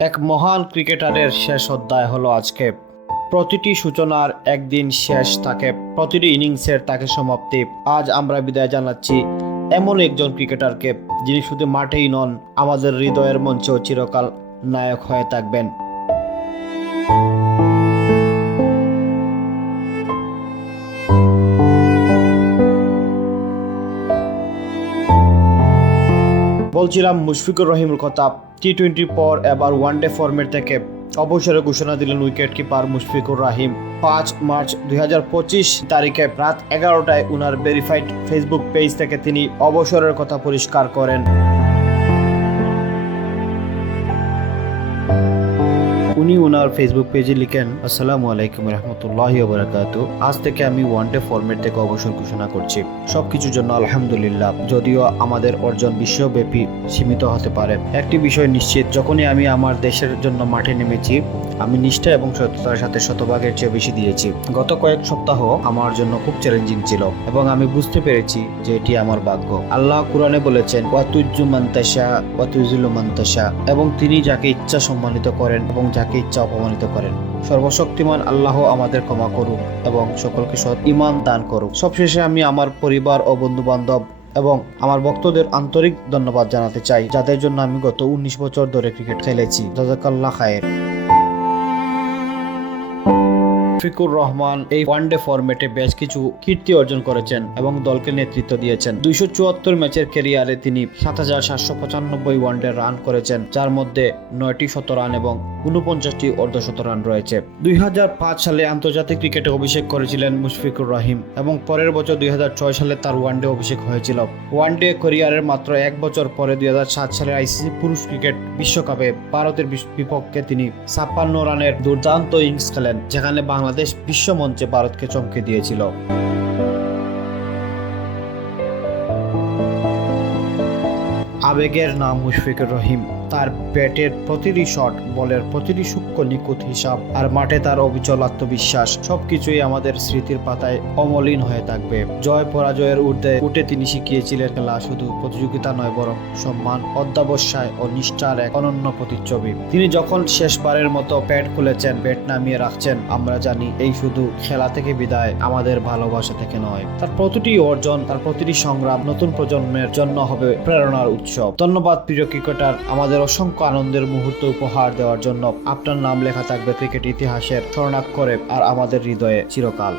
এক মহান ক্রিকেটারের শেষ অধ্যায় হলো আজকে। প্রতিটি সূচনার একদিন শেষ থাকে, প্রতিটি ইনিংসের থাকে সমাপ্তি। আজ আমরা বিদায় জানাচ্ছি এমন একজন ক্রিকেটারকে, যিনি শুধু মাঠেই নন, আমাদের হৃদয়ের মঞ্চেও চিরকাল নায়ক হয়ে থাকবেন। বলছিলাম মুশফিকুর রহিমের কথা। টি-20 পর এবার ওয়ানডে ফরম্যাট থেকে অবসরের ঘোষণা দিলেন wicket keeper Mushfiqur Rahim. 5 March 2025 তারিখে রাত 11টায় উনার ভেরিফাইড ফেসবুক পেজ থেকে তিনি অবসরের কথা পরিষ্কার করেন। উনি ওনার ফেসবুক পেজে লিখেন, আসসালামু আলাইকুম রহমতুল্লাহি ওয়া বারাকাতুহু। আজ থেকে আমি ওয়ানডে ফরম্যাট থেকে অবসর ঘোষণা করছি। সবকিছুর জন্য আলহামদুলিল্লাহ। যদিও আমাদের অর্জন বিশ্বব্যাপী সীমিত হতে পারে, একটি বিষয় নিশ্চিত, যখনই আমি আমার দেশের জন্য মাঠে নেমেছি, আমি নিষ্ঠা এবং সততার সাথে শতভাগের চেয়ে বেশি দিয়েছি। গত কয়েক সপ্তাহ আমার জন্য খুব চ্যালেঞ্জিং ছিল এবং আমি বুঝতে পেরেছি যে এটি আমার ভাগ্য। আল্লাহ কুরআনে বলেছেন, ওয়াতুজ্জু মান তাশা ওয়াতুযিল্লু মান তাশা, এবং তিনি যাকে ইচ্ছা সম্মানিত করেন এবং যাকে ইচ্ছা অপমানিত করেন। সর্বশক্তিমান আল্লাহ আমাদের ক্ষমা করুক এবং সকলকে সৎ ঈমান দান করুক। সবশেষে আমি আমার পরিবার ও বন্ধু বান্ধব এবং আমার ভক্তদের আন্তরিক ধন্যবাদ জানাতে চাই, যাদের জন্য আমি গত 19 বছর ধরে ক্রিকেট খেলেছি। জাযাকাল্লাহ খায়ের। মুশফিকুর রহমান এই ওয়ানডে ফরম্যাটে বেশ কিছু কীর্তি অর্জন করেছেন এবং দলকে নেতৃত্ব দিয়েছেন। 274 ম্যাচের ক্যারিয়ারে তিনি 7795 ওয়ানডে রান করেছেন, যার মধ্যে 9টি শতরান এবং 49টি অর্ধশতরান রয়েছে। 2005 সালে আন্তর্জাতিক ক্রিকেটে অভিষেক করেছিলেন মুশফিকুর রহিম এবং পরের বছর 2006 সালে তার ওয়ানডে অভিষেক হয়েছিল। ওয়ানডে ক্যারিয়ারের মাত্র এক বছর পরে 2007 সালে আইসিসি পুরুষ ক্রিকেট বিশ্বকাপে ভারতের বিপক্ষে তিনি 56 রানের দুর্দান্ত ইনিংস খেলেন, যেখানে বাংলাদেশ বিশ্ব মঞ্চে ভারতকে চমকে দিয়েছিল। আবেগের নাম মুশফিকুর রহিম। তার ব্যাটের প্রতিটি শট, বলের প্রতিটি সূক্ষ্ম নিখুঁত হিসাব আর মাঠে তার অবিচল আত্মবিশ্বাস, সবকিছুই আমাদের স্মৃতির পাতায় অমলিন হয়ে থাকবে। জয় পরাজয়ের ঊর্ধ্বে উঠে তিনি শিখিয়েছিলেন খেলা শুধু প্রতিযোগিতা নয়, বরং সম্মান, অধ্যবসায় ও নিষ্ঠার এক অনন্য প্রতিচ্ছবি। তিনি যখন শেষবারের মতো প্যাড খুলেছেন, ব্যাট নামিয়ে রাখছেন, আমরা জানি এই শুধু খেলা থেকে বিদায়, আমাদের ভালোবাসা থেকে নয়। তার প্রতিটি অর্জন, তার প্রতিটি সংগ্রাম নতুন প্রজন্মের জন্য হবে প্রেরণার উৎস। ধন্যবাদ প্রিয় ক্রিকেটার, আমাদের অসংখ্য আনন্দের মুহূর্ত উপহার দেওয়ার জন্য। আপনার নাম লেখা থাকবে ক্রিকেট ইতিহাসের স্বর্ণাক্ষরে আর আমাদের হৃদয়ে চিরকাল।